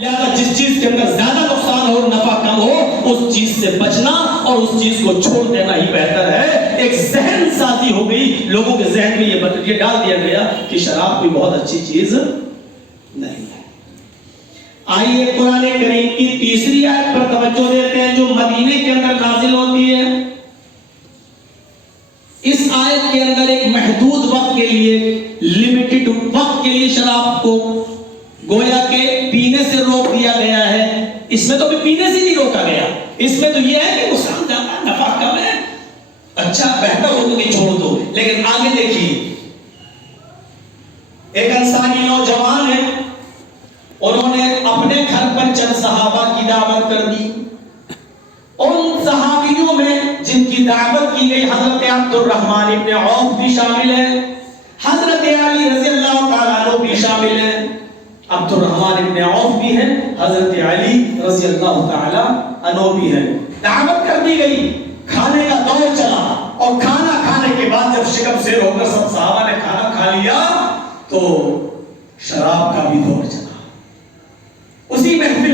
لہذا جس چیز کے اندر زیادہ نقصان ہو اور نفع کم ہو اس چیز سے بچنا اور اس چیز کو چھوڑ دینا ہی بہتر ہے۔ ایک ذہن سازی ہو گئی، لوگوں کے ذہن میں یہ ڈال دیا گیا کہ شراب کوئی بہت اچھی چیز نہیں ہے۔ آئیے قرآن کریم کی تیسری آیت پر توجہ دیتے ہیں جو مدینے کے اندر نازل ہوتی ہے۔ اس آیت کے اندر ایک محدود وقت کے لیے، لمیٹڈ وقت کے لیے شراب کو گویا کہ پینے سے روک دیا گیا ہے۔ اس میں تو بھی پینے سے نہیں روکا گیا، اس میں تو یہ ہے کہ نقصان زیادہ نفع کم ہے، اچھا بہتر ہو تو کہ چھوڑ دو۔ لیکن آگے دیکھیے، ایک انصاری نوجوان ہے، انہوں نے اپنے گھر پر چند صحابہ کی دعوت کر دی۔ ان صحابیوں میں جن کی دعوت کی گئی حضرت عبد الرحمن ابن عوف بھی شامل ہیں، حضرت علی رضی اللہ تعالیٰ عنہ بھی شامل ہیں۔ عبد الرحمن ابن عوف بھی ہیں، حضرت علی رضی اللہ تعالیٰ عنہ بھی ہیں۔ دعوت کر دی گئی، کھانے کا دور چلا، اور کھانا کھانے کے بعد جب شکم سیر ہو کر سب صحابہ نے کھانا کھا لیا تو شراب کا بھی دور چلا۔ اسی محفل